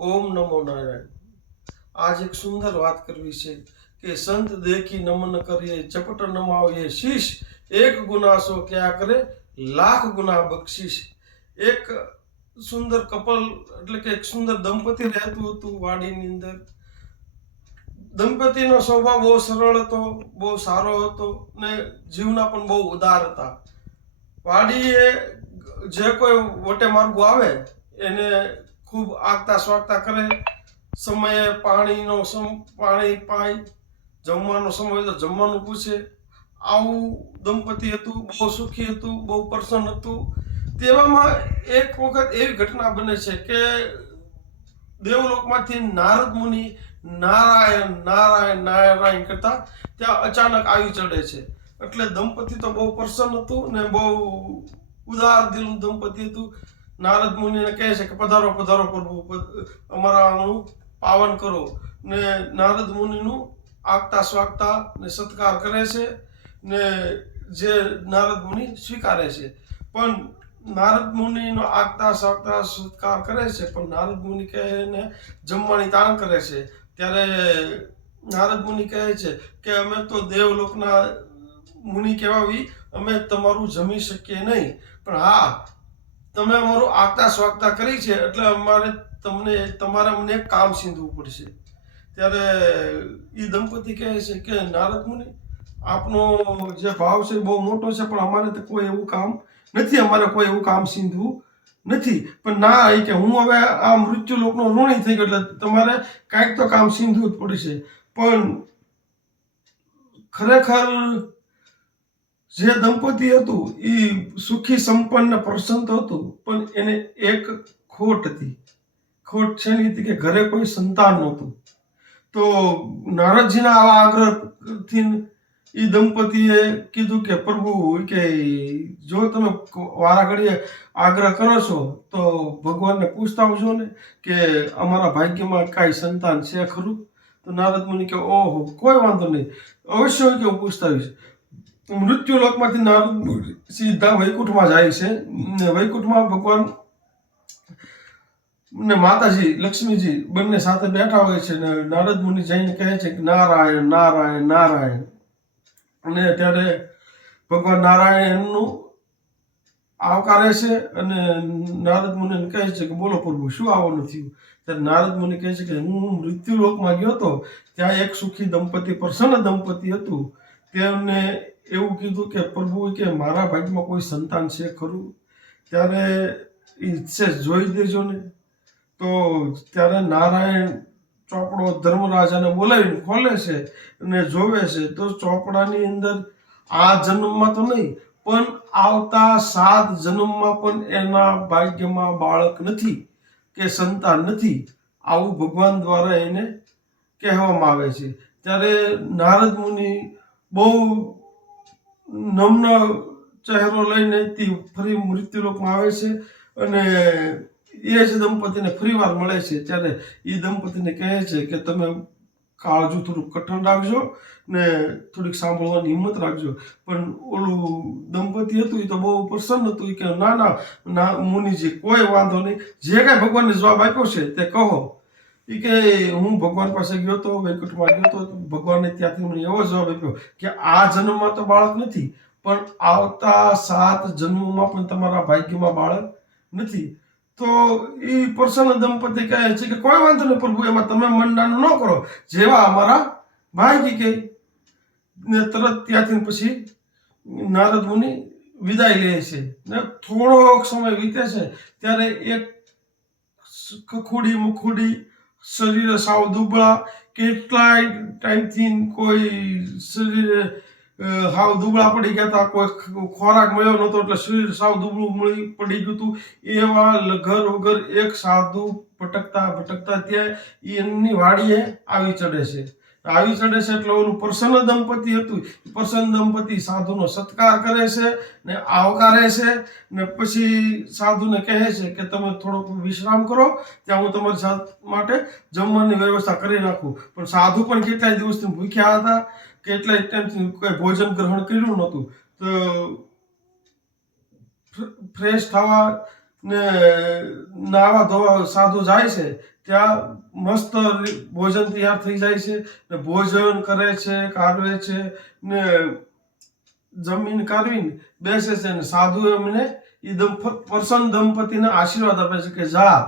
ઓમ નમો નારાયણ। આજ એક સુંદર વાત કરવી છે કે સંત દેખી નમન કરીએ ચપટ નમાવીએ શીશ એક ગુના સો ક્યાં કરે લાખ ગુના બક્ષિસ। એક સુંદર કપલ એટલે કે એક સુંદર દંપતિ રહેતું હતું વાડીની અંદર। દંપતિનો સ્વભાવ બહુ સરળ હતો, બહુ સારો હતો ને જીવના પણ બહુ ઉદાર હતા। વાડીએ જે કોઈ વટે માર્ગું આવે એને ખૂબ આગતા સ્વાગતા કરે, સમયે પાણી પાય, જમવાનો સમય હોય તો જમવાનું પૂછે। આવું દંપતિ હતું, બહુ સુખી હતું, બહુ પ્રસન્ન હતું। તેવામાં એક વખત એવી ઘટના બને છે કે દેવલોકમાંથી નારદ મુનિ નારાયણ નારાયણ નારાયણ કરતા ત્યાં અચાનક આવી ચડે છે। એટલે દંપતિ તો બહુ પ્રસન્ન હતું ને બહુ ઉદાર દિલનું દંપતિ હતું। નારદ મુનિને કહે છે કે પધારો પધારો પ્રભુ, અમારા આંગણું પાવન કરો ને નારદ મુનિનું આગતા સ્વાગતા ને સત્કાર કરે છે ને જે નારદ મુનિ સ્વીકારે છે। પણ નારદ મુનિનો આગતા સ્વાગતા સત્કાર કરે છે પણ નારદ મુનિ કહે એને જમવાની તાણ કરે છે। ત્યારે નારદ મુનિ કહે છે કે અમે તો દેવલોકના મુનિ કહેવાવી, અમે તમારું જમી શકીએ નહીં, પણ હા તમે અમારું આગતા સ્વાગતા કરી છે એટલે તમારે અમને એક કામ સીંધવું પડશે। ત્યારે એ દંપતિ કહે છે કે નારદ મુનિ આપનો જે ભાવ છે બહુ મોટો છે પણ અમારે તો કોઈ એવું કામ નથી, અમારે કોઈ એવું કામ સીંધવું નથી। પણ ના એ કે હું હવે આ મૃત્યુ લોકનો ઋણી થઈ ગયો એટલે તમારે કાંઈક તો કામ સીંધવું જ પડશે। પણ ખરેખર જે દંપતિ હતું એ સુખી સંપન્ન પ્રસન્ન હતું પણ એને એક ખોટ હતી। ખોટ શેની હતી કે ઘરે કોઈ સંતાન નહોતું। તો નારદજીના આવા આગ્રહથી એ દંપતીએ કીધું કે પ્રભુ કે જો તમે વારા ઘડીએ આગ્રહ કરો છો તો ભગવાનને પૂછતા આવજો ને કે અમારા ભાગ્યમાં કાંઈ સંતાન છે ખરું? તો નારદ મુનિ કે ઓહો કોઈ વાંધો નહીં, અવશ્ય કે હું પૂછતા આવીશ। મૃત્યુ લોકમાંથી નારદ સીધા વૈકુંઠમાં જાય છે ને વૈકુંઠમાં ભગવાન ને માતાજી લક્ષ્મીજી બંને સાથે બેઠા હોય છે ને નારદ મુનિ જઈને કહે છે કે નારાયણ નારાયણ નારાયણ। અને ત્યારે ભગવાન નારાયણ એમનું આવકારે છે અને નારદ મુનિને કહે છે કે બોલો પ્રભુ શું આવવાનું થયું? ત્યારે નારદ મુનિ કહે છે કે હું મૃત્યુ લોકમાં ગયો હતો, ત્યાં એક સુખી દંપતિ પ્રસન્ન દંપતિ હતું, તેમને એવું કીધું કે પ્રભુ કે મારા ભાગ્યમાં કોઈ સંતાન છે ખરું? ત્યારે ઈચ્છે જોઈ દેજો ને। તો ત્યારે નારાયણ ચોપડો ધર્મરાજાને બોલાવીને ખોલે છે અને જોવે છે તો ચોપડાની અંદર આ જન્મમાં તો નહીં પણ આવતા 7 જન્મમાં પણ એના ભાગ્યમાં બાળક નથી કે સંતાન નથી, આવું ભગવાન દ્વારા એને કહેવામાં આવે છે। ત્યારે નારદ મુનિ બહુ નમ્ર ચહેરો લઈને ફરી મૃત્યુલોકમાં આવે છે અને એ જ દંપતિને ફરી વાર મળે છે। ત્યારે એ દંપતિને કહે છે કે તમે કાળજું થોડુંક કઠણ રાખજો ને થોડીક સાંભળવાની હિંમત રાખજો। પણ ઓલું દંપતિ હતું એ તો બહુ પ્રસન્ન હતું કે ના ના મુનિજી કોઈ વાંધો નહીં, જે કાંઈ ભગવાનને જવાબ આપ્યો છે તે કહો। એ કે હું ભગવાન પાસે ગયો હતો, વૈકુંઠમાં ગયો હતો, ભગવાનને ત્યાંથી મને એવો જવાબ આપ્યો કે આ જન્મમાં તો બાળક નથી પણ આવતા 7 જન્મોમાં પણ તમારા ભાગ્યમાં બાળક નથી। તો એ પ્રસન્ન દંપતિ કહે છે કે કોઈ વાંધો નહીં પ્રભુ, એમાં તમે મન નાનું ન કરો, જેવા અમારા ભાગ્ય કે ને તરત ત્યાંથી પછી નારદ મુનિ વિદાય લે છે ને થોડોક સમય વીતે છે ત્યારે એક ખખુડી મુખુડી શરીરે સાવ દુબળા, કેટલાય ટાઈમથી કોઈ શરીરે સાવ દુબળા પડી ગયા હતા, કોઈ ખોરાક મળ્યો નહોતો એટલે શરીર સાવ દુબળું પડી ગયું હતું, એવા લગર વગર એક સાધુ ભટકતા ભટકતા ત્યાં એમની વાડીએ આવી ચડે છે। આવી ચડે છે એટલે ઓલું પ્રસન્ન દંપતિ હતું, પ્રસન્ન દંપતિ સાધુનો સત્કાર કરે છે ને આવકારે છે ને પછી સાધુને કહે છે કે તમે થોડોક વિશ્રામ કરો, ત્યાં હું તમારી માટે જમવાની વ્યવસ્થા કરી નાખું। પણ સાધુ પણ કેટલાય દિવસથી ભૂખ્યા હતા, કેટલાય ટાઈમથી કોઈ ભોજન ગ્રહણ કર્યું નહોતું, તો ફ્રેશ થવા ને નાવા ધોવા સાધુ જાય છે ત્યાં મસ્ત ભોજન તૈયાર થઈ જાય છે ને ભોજન કરે છે, કાઢવે છે ને જમીન કાઢવીને બેસે છે ને સાધુ એમને એ પ્રસન્ન દંપતીને આશીર્વાદ આપે છે કે જા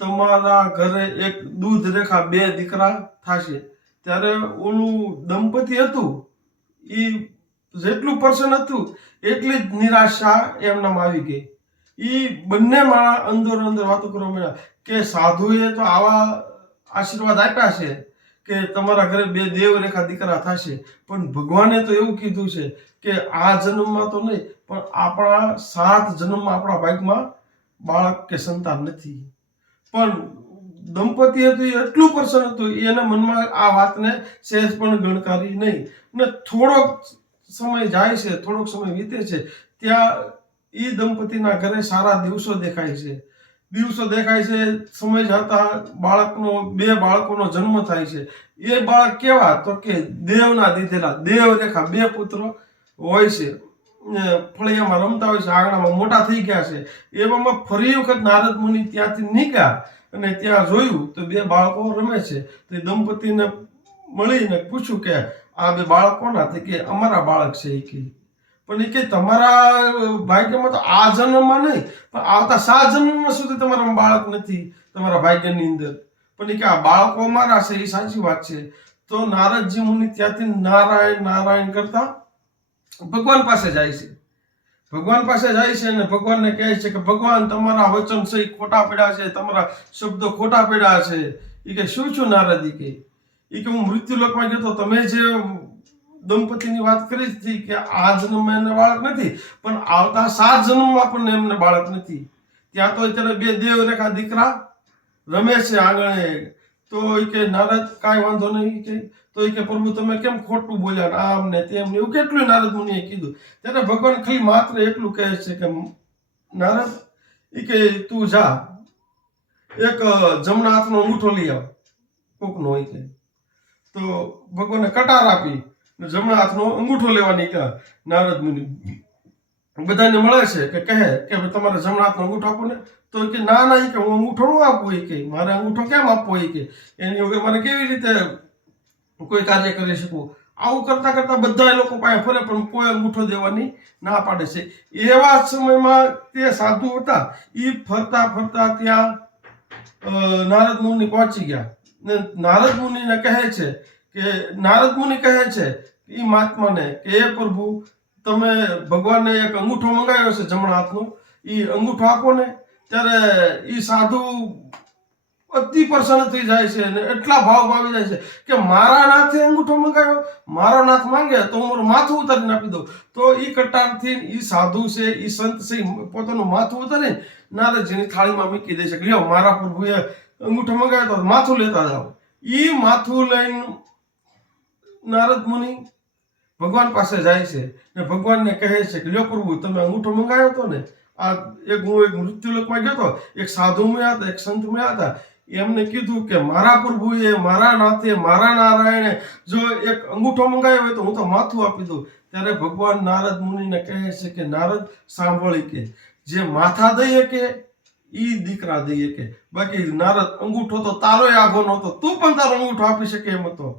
તમારા ઘરે એક દૂધ રેખા 2 દીકરા થશે. ત્યારે ઓલું દંપતી હતું એ જેટલું પ્રસન્ન હતું એટલી જ નિરાશા એમનામાં આવી ગઈ. એ બંનેમાં અંદર અંદર વાતો કરવા મળ્યા કે સાધુએ તો આવા આશીર્વાદ આપ્યા છે કે તમારા ઘરે 2 દેવરેખા દીકરા થશે, પણ ભગવાને તો એવું કીધું છે કે આ જન્મમાં તો નહીં પણ આપણા 7 જન્મમાં આપણા ભાગમાં બાળક કે સંતાન નથી. પણ દંપતી હતું એ એટલું પ્રસન્ન હતું એના મનમાં આ વાતને સહેજ પણ ગણકારી નહીં. ને થોડોક સમય જાય છે, થોડોક સમય વીતે છે, ત્યાં એ દંપતીના ઘરે સારા દિવસો દેખાય છે. દિવસો દેખાય છે, સમય જતા બાળકનો 2 બાળકોનો જન્મ થાય છે. એ બાળક કેવા તો કે દેવના દીધેલા દેવરેખા 2 પુત્રો હોય છે. ફળિયામાં રમતા હોય છે, આંગણામાં મોટા થઈ ગયા છે. એવામાં ફરી વખત નારદ મુનિ ત્યાંથી નીકળ્યા અને ત્યાં જોયું તો 2 બાળકો રમે છે. તો એ દંપતીને મળીને પૂછ્યું કે આ 2 બાળક કોના? કે અમારા બાળક છે. એ કે પણ એ કે તમારા ભાગ્યમાં તો આ જન્મમાં નહીં પણ આવતા 7 જન્મમાં સુધી તમારા બાળક નથી તમારા ભાગ્યની અંદર. પણ એ કે આ બાળકો અમારા છે. એ સાચી વાત છે. તો નારદજી મુનિ ત્યાંથી નારાયણ નારાયણ કરતા ભગવાન પાસે જાય છે. ભગવાન પાસે જાય છે અને ભગવાનને કહે છે કે ભગવાન તમારા વચન સહી ખોટા પડ્યા છે, તમારા શબ્દો ખોટા પડ્યા છે. એ કે શું નારદ? એ કે હું મૃત્યુલોકમાં ગયો તો તમે જે દંપતીની વાત કરી હતી કે આ જન્મમાં એને બાળક નથી પણ આવતા 7 જન્મમાં પણ એમને બાળક નથી. ત્યાં તો અત્યારે 2 દેવરેખા દીકરા રમે છે આંગણે. તો એ કે નારદ કાંઈ વાંધો નહીં. કે તો એ કે પ્રભુ તમે કેમ ખોટું બોલ્યા આમ ને તેમ એવું કેટલું નારદ મુનિએ કીધું. ત્યારે ભગવાન ખાલી માત્ર એટલું કહે છે કે નારદ એ કે તું જા એક જમણા હાથનો અંગૂઠો લઈ આવ કોકનો હોય કે. તો ભગવાને કટાર આપી જમણા હાથનો અંગૂઠો લેવા નીકળ્યા નારદ મુનિ. બધાને મળે છે કે કહે કે તમારે જમણા હાથનો અંગૂઠો આપો ને. તો કે ના ના કે હું અંગૂઠો ન આપું. એ કે મારે અંગૂઠો કેમ આપવો? એ કે એની વગર મારે કેવી રીતે કોઈ કાર્ય કરી શકું? આવું કરતા કરતા બધા લોકો પાસે ફરે પણ કોઈ અંગૂઠો દેવાની ના પાડે છે. એવા સમયમાં તે સાધુ હતા એ ફરતા ફરતા ત્યાં નારદ મુનિ પહોંચી ગયા ને નારદ મુનિને કહે છે કે નારદ મુનિ કહે છે એ મહાત્માને કે એ પ્રભુ તમે ભગવાનને એક અંગૂઠો મંગાવ્યો છે જમણા હાથનો, એ અંગૂઠો આપો ને. ત્યારે એ સાધુ અતિ પ્રસન્ન થઈ જાય છે અને એટલા ભાવ આવી જાય છે કે મારા નાથે અંગૂઠો મંગાવ્યો, મારો નાથ માંગે તો હું મારું માથું ઉતારીને આપી દઉં. તો એ કટારથી એ સાધુ છે, એ સંત છે, પોતાનું માથું ઉતારીને નારદજીની થાળીમાં મૂકી દે છે કે લ્યો મારા પ્રભુએ અંગૂઠો મંગાવ્યો તો માથું લેતા જાઓ. એ માથું લઈને નારદ મુનિ ભગવાન પાસે જાય છે ને ભગવાનને કહે છે કે લ્યો પ્રભુ તમે અંગૂઠો મંગાવ્યો હતો ને, આ હું એક મૃત્યુલોકમાં ગયો હતો, એક સાધુ મળ્યા હતા, એક સંત મળ્યા હતા. એમને કીધું કે મારા પ્રભુએ મારા નાથે મારા નારાયણે જો એક અંગૂઠો મંગાવ્યો હોય તો હું તો માથું આપી દઉં. ત્યારે ભગવાન નારદ મુનિને કહે છે કે નારદ સાંભળી કે જે માથા દઈએ કે ઈ દીકરા દઈએ કે, બાકી નારદ અંગૂઠો તો તારો આગો નહોતો, તું પણ તારો અંગૂઠો આપી શકે એમ હતો.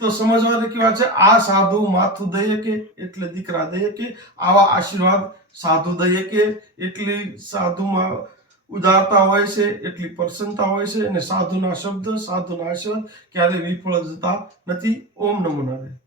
તો સમજવાની કે વાત છે આ સાધુ માથું દઈએ કે એટલે દીકરા દઈએ કે, આવા આશીર્વાદ સાધુ દઈએ કે એટલી સાધુમાં ઉદારતા હોય છે, એટલી પ્રસન્નતા હોય છે અને સાધુના શબ્દ સાધુના આશીર્વાદ ક્યારે વિફળ જતા નથી. ઓમ નમો નારાયણ.